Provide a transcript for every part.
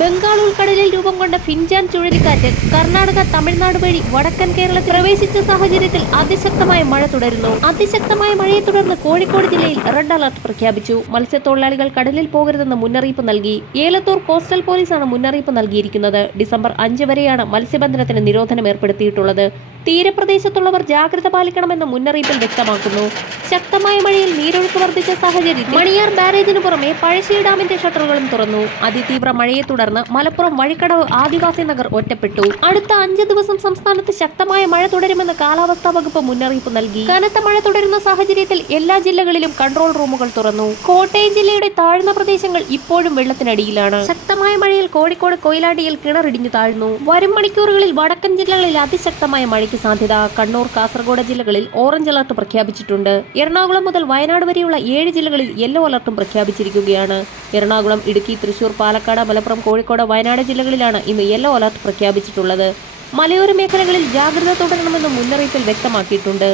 ബംഗാൾ ഉൾക്കടലിൽ രൂപം കൊണ്ട ഫിൻജാൻ ചുഴലിക്കാറ്റ് കർണാടക, തമിഴ്നാട് വഴി വടക്കൻ കേരളത്തിൽ പ്രവേശിച്ച സാഹചര്യത്തിൽ അതിശക്തമായ മഴ തുടരുന്നു. അതിശക്തമായ മഴയെ തുടർന്ന് കോഴിക്കോട് ജില്ലയിൽ റെഡ് അലർട്ട് പ്രഖ്യാപിച്ചു. മത്സ്യത്തൊഴിലാളികൾ കടലിൽ പോകരുതെന്ന് മുന്നറിയിപ്പ് നൽകി. ഏലത്തൂർ കോസ്റ്റൽ പോലീസാണ് മുന്നറിയിപ്പ് നൽകിയിരിക്കുന്നത്. ഡിസംബർ 5 വരെയാണ് മത്സ്യബന്ധനത്തിന് നിരോധനം ഏർപ്പെടുത്തിയിട്ടുള്ളത്. തീരപ്രദേശത്തുള്ളവർ ജാഗ്രത പാലിക്കണമെന്ന് മുന്നറിയിപ്പിൽ വ്യക്തമാക്കുന്നു. ശക്തമായ മഴയിൽ നീരൊഴുക്ക് വർദ്ധിച്ച സാഹചര്യത്തിൽ മണിയാർ ബാരേജിന് പുറമെ പഴശ്ശി ഡാമിന്റെ ഷട്ടറുകളും തുറന്നു. അതിതീവ്ര മഴയെ തുടർന്ന് മലപ്പുറം വഴിക്കടവ് ആദിവാസി നഗർ ഒറ്റപ്പെട്ടു. അടുത്ത 5 ദിവസം സംസ്ഥാനത്ത് ശക്തമായ മഴ തുടരുമെന്ന് കാലാവസ്ഥാ വകുപ്പ് മുന്നറിയിപ്പ് നൽകി. കനത്ത മഴ തുടരുന്ന സാഹചര്യത്തിൽ എല്ലാ ജില്ലകളിലും കൺട്രോൾ റൂമുകൾ തുറന്നു. കോട്ടയം ജില്ലയുടെ താഴ്ന്ന പ്രദേശങ്ങൾ ഇപ്പോഴും വെള്ളത്തിനടിയിലാണ്. ശക്തമായ മഴയിൽ കോഴിക്കോട് കൊയിലാണ്ടിയിൽ കിണറിടിഞ്ഞു താഴ്ന്നു. വരും മണിക്കൂറുകളിൽ വടക്കൻ ജില്ലകളിൽ അതിശക്തമായ മഴയ്ക്ക് സാധ്യത. കണ്ണൂർ, കാസർഗോഡ് ജില്ലകളിൽ ഓറഞ്ച് അലർട്ട് പ്രഖ്യാപിച്ചിട്ടുണ്ട്. എറണാകുളം മുതൽ വയനാട് വരെയുള്ള 7 ജില്ലകളിൽ യെല്ലോ അലർട്ടും പ്രഖ്യാപിച്ചിരിക്കുകയാണ്. എറണാകുളം, ഇടുക്കി, തൃശൂർ, പാലക്കാട്, മലപ്പുറം, കോഴിക്കോട്, വയനാട് ജില്ലകളിലാണ് ഇന്ന് യെല്ലോ അലർട്ട് പ്രഖ്യാപിച്ചിട്ടുള്ളത്. മലയോര മേഖലകളിൽ ജാഗ്രത തുടരണമെന്ന് മുന്നറിയിപ്പിൽ വ്യക്തമാക്കിയിട്ടുണ്ട്.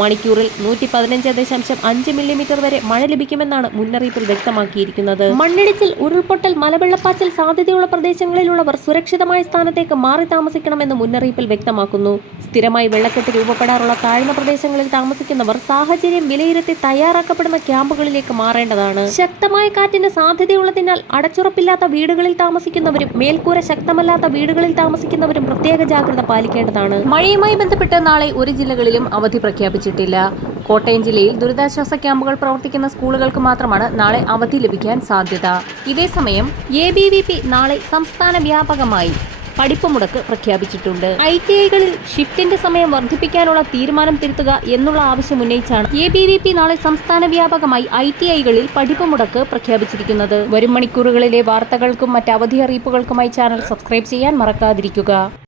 മണിക്കൂറിൽ 115.5 മില്ലിമീറ്റർ വരെ മഴ ലഭിക്കുമെന്നാണ് മുന്നറിയിപ്പിൽ വ്യക്തമാക്കിയിരിക്കുന്നത്. മണ്ണിടിച്ചിൽ, ഉരുൾപൊട്ടൽ, മലവെള്ളപ്പാച്ചിൽ സാധ്യതയുള്ള പ്രദേശങ്ങളിലുള്ളവർ സുരക്ഷിതമായ സ്ഥാനത്തേക്ക് മാറി താമസിക്കണമെന്ന് മുന്നറിയിപ്പിൽ വ്യക്തമാക്കുന്നു. സ്ഥിരമായി വെള്ളക്കെട്ട് രൂപപ്പെടാറുള്ള താഴ്ന്ന പ്രദേശങ്ങളിൽ താമസിക്കുന്നവർ സാഹചര്യം വിലയിരുത്തി തയ്യാറാക്കപ്പെടുന്ന ക്യാമ്പുകളിലേക്ക് മാറേണ്ടതാണ്. ശക്തമായ കാറ്റിന് സാധ്യതയുള്ളതിനാൽ അടച്ചുറപ്പില്ലാത്ത വീടുകളിൽ താമസിക്കുന്നവരും മേൽക്കൂര ശക്തമല്ലാത്ത വീടുകളിൽ താമസിക്കുന്നവരും പ്രത്യേക ജാഗ്രത പാലിക്കേണ്ടതാണ്. മഴയുമായി ബന്ധപ്പെട്ട് നാളെ ഒരു ജില്ലകളിലും അവധി പ്രഖ്യാപിച്ചിട്ടില്ല. കോട്ടയം ജില്ലയിൽ ദുരിതാശ്വാസ ക്യാമ്പുകൾ പ്രവർത്തിക്കുന്ന സ്കൂളുകൾക്ക് മാത്രമാണ് നാളെ അവധി ലഭിക്കാൻ സാധ്യത. ഇതേസമയം ABVP നാളെ സംസ്ഥാന വ്യാപകമായി പഠിപ്പ് മുടക്ക് പ്രഖ്യാപിച്ചിട്ടുണ്ട്. ITIകളിൽ ഷിഫ്റ്റിന്റെ സമയം വർദ്ധിപ്പിക്കാനുള്ള തീരുമാനം തിരുത്തുക എന്നുള്ള ആവശ്യം ഉന്നയിച്ചാണ് ABVP നാളെ സംസ്ഥാന വ്യാപകമായി ITIകളിൽ പഠിപ്പ് മുടക്ക് പ്രഖ്യാപിച്ചിരിക്കുന്നത്. വരും മണിക്കൂറുകളിലെ വാർത്തകൾക്കും മറ്റ് അവധി അറിയിപ്പുകൾക്കുമായി ചാനൽ സബ്സ്ക്രൈബ് ചെയ്യാൻ മറക്കാതിരിക്കുക.